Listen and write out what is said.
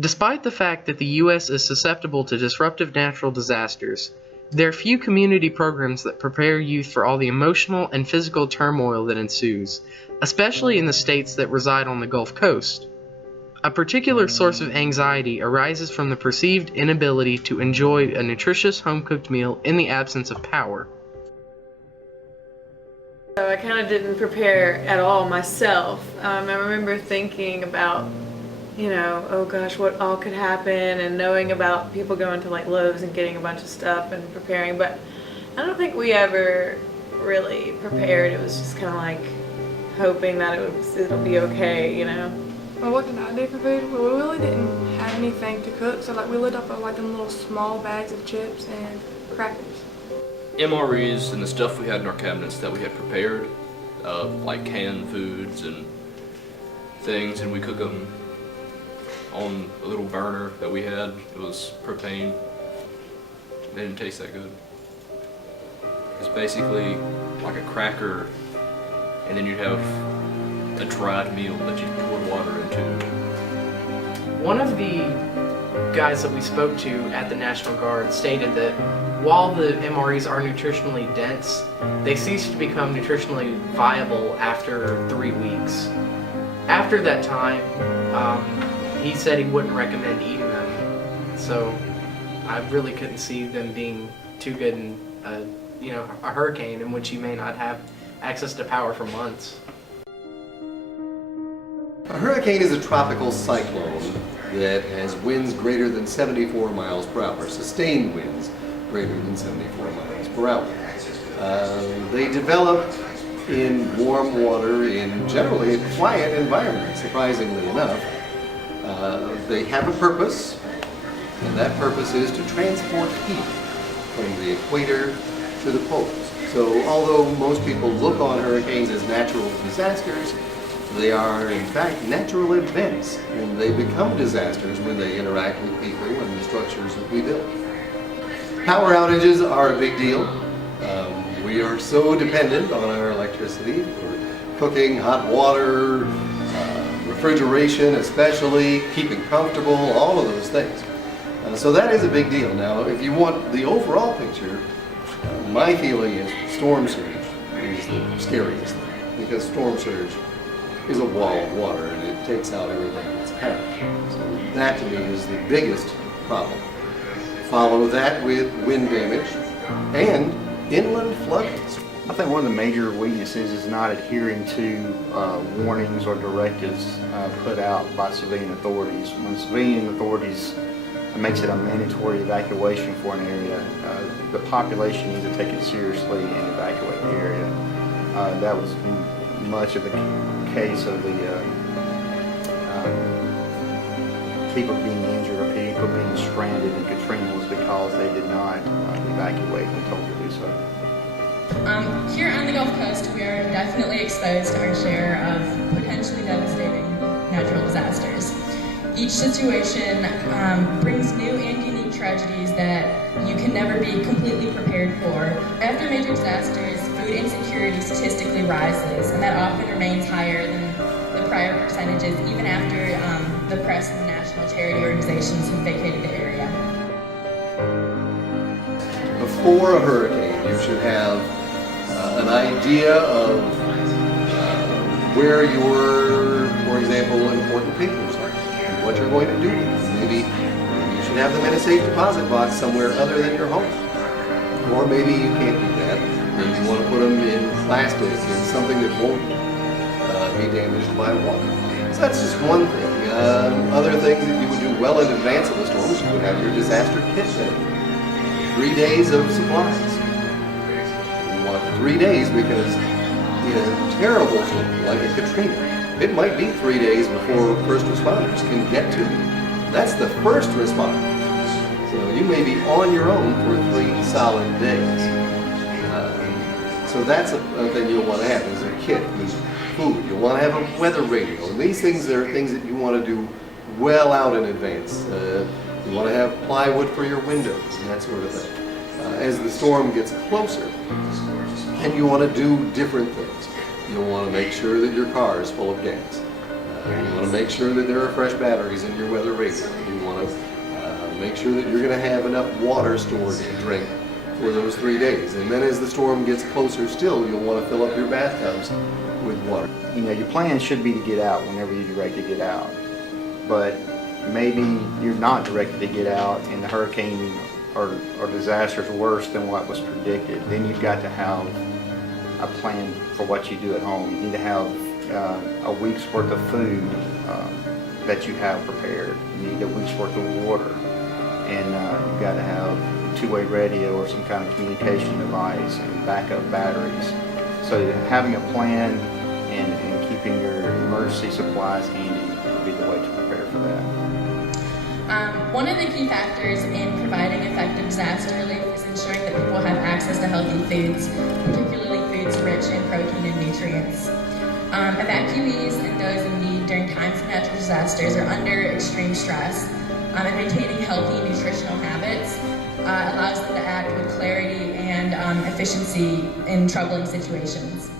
Despite the fact that the U.S. is susceptible to disruptive natural disasters, there are few community programs that prepare youth for all the emotional and physical turmoil that ensues, especially in the states that reside on the Gulf Coast. A particular source of anxiety arises from the perceived inability to enjoy a nutritious home-cooked meal in the absence of power. So I kind of didn't prepare at all myself. I remember thinking about, oh gosh, what all could happen, and knowing about people going to like Lowe's and getting a bunch of stuff and preparing, but I don't think we ever really prepared. It was just kind of like hoping that it'll be okay. Well, what did I do for food? Well, we really didn't have anything to cook, so we lived off of like them little small bags of chips and crackers. MREs and the stuff we had in our cabinets that we had prepared, like canned foods and things, and we cook them on a little burner that we had. It was propane. They didn't taste that good. It's basically like a cracker, and then you'd have a dried meal that you poured water into. One of the guys that we spoke to at the National Guard stated that while the MREs are nutritionally dense, they cease to become nutritionally viable after 3 weeks. After that time, he said he wouldn't recommend eating them. So I really couldn't see them being too good in a hurricane in which you may not have access to power for months. A hurricane is a tropical cyclone that has winds greater than 74 miles per hour, sustained winds greater than 74 miles per hour. They develop in warm water in generally a quiet environment, surprisingly enough. They have a purpose, and that purpose is to transport heat from the equator to the poles. So although most people look on hurricanes as natural disasters, they are in fact natural events, and they become disasters when they interact with people and the structures that we build. Power outages are a big deal. We are so dependent on our electricity for cooking, hot water, refrigeration especially, keeping comfortable, all of those things. So that is a big deal. Now, if you want the overall picture, my feeling is storm surge is the scariest thing, because storm surge is a wall of water and it takes out everything that's path. So that to me is the biggest problem. Follow that with wind damage and inland floodings. I think one of the major weaknesses is not adhering to warnings or directives put out by civilian authorities. When civilian authorities makes it a mandatory evacuation for an area, the population needs to take it seriously and evacuate the area. That was much of the case of the people being injured or people being stranded in Katrina was because they did not evacuate when told to do so. Here on the Gulf Coast, we are definitely exposed to our share of potentially devastating natural disasters. Each situation brings new and unique tragedies that you can never be completely prepared for. After major disasters, food insecurity statistically rises, and that often remains higher than the prior percentages, even after the press and the national charity organizations have vacated the area. Before a hurricane, you should have an idea of where your, for example, important papers are, and what you're going to do with them. Maybe you should have them in a safe deposit box somewhere other than your home. Or maybe you can't do that. Maybe you want to put them in plastic, in something that won't be damaged by water. So that's just one thing. Other things that you would do well in advance of the storms, you would have your disaster kit ready. 3 days of supplies. 3 days because in a terrible storm like a Katrina, it might be 3 days before first responders can get to you. That's the first responder. So you may be on your own for 3 solid days. So that's a thing you'll want to have is a kit with food. You'll want to have a weather radio. And these things are things that you want to do well out in advance. You want to have plywood for your windows and that sort of thing. As the storm gets closer, and you want to do different things. You'll want to make sure that your car is full of gas. You want to make sure that there are fresh batteries in your weather radio. You want to make sure that you're going to have enough water stored to drink for those 3 days. And then as the storm gets closer still, you'll want to fill up your bathtubs with water. You know, your plan should be to get out whenever you're ready to get out. But maybe you're not directed to get out and the hurricane or disaster is worse than what was predicted. Then you've got to have a plan for what you do at home. You need to have a week's worth of food that you have prepared. You need a week's worth of water. And you've got to have a two-way radio or some kind of communication device and backup batteries. So having a plan and keeping your emergency supplies handy would be the way to prepare for that. One of the key factors in providing effective disaster relief is ensuring that people have access to healthy foods, particularly foods rich in protein and nutrients. Evacuees and those in need during times of natural disasters are under extreme stress, and maintaining healthy nutritional habits allows them to act with clarity and efficiency in troubling situations.